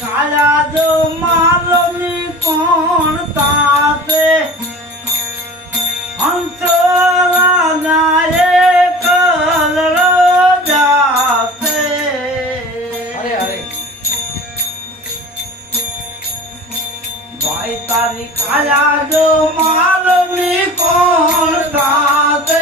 কালা দো মালনি কোন তাতে অন্তরা নারে কাল রাতে ভাই তারি কালা দো মালনি কোন তাতে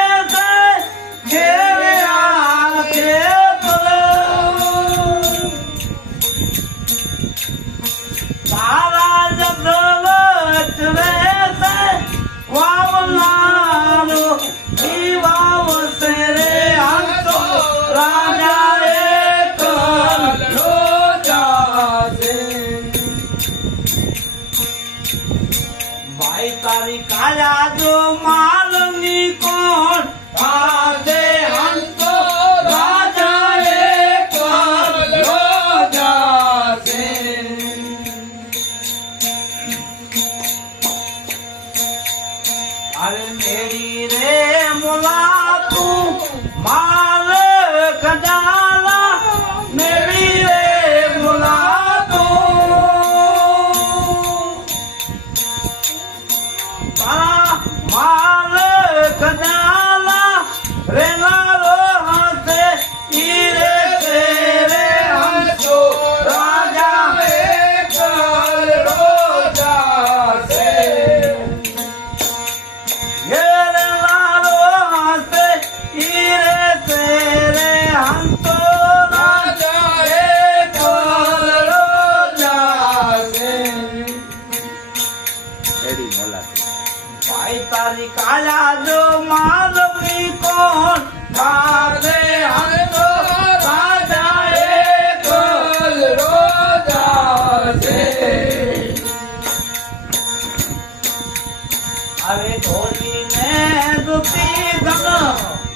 મારી કાલા જો માલની કોણ? આજે અંતો રાજાએ કરલો જાશે અરે મેરી રે, મુલા તું મા কালি কালা যো মাধবী কোন ভাগে হলো বাজারে কল রোজা সে আরে ধোনি মে দুতি ধন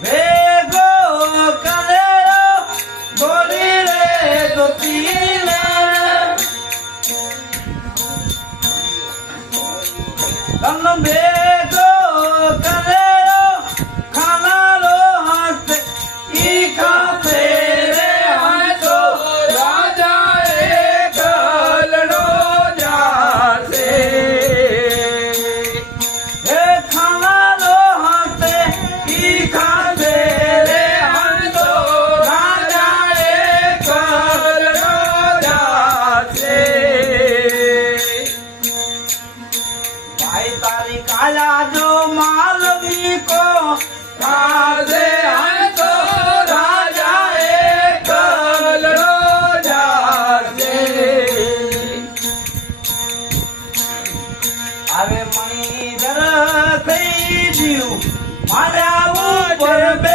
বেগো কালে বলি রে দুতি Dame மராவும் பொறுப்பே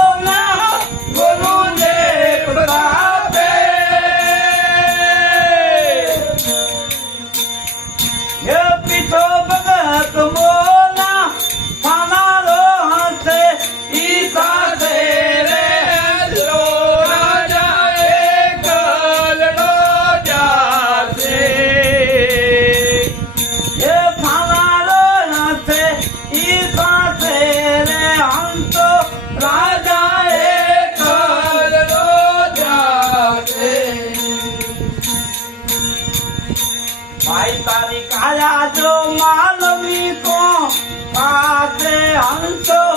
杭州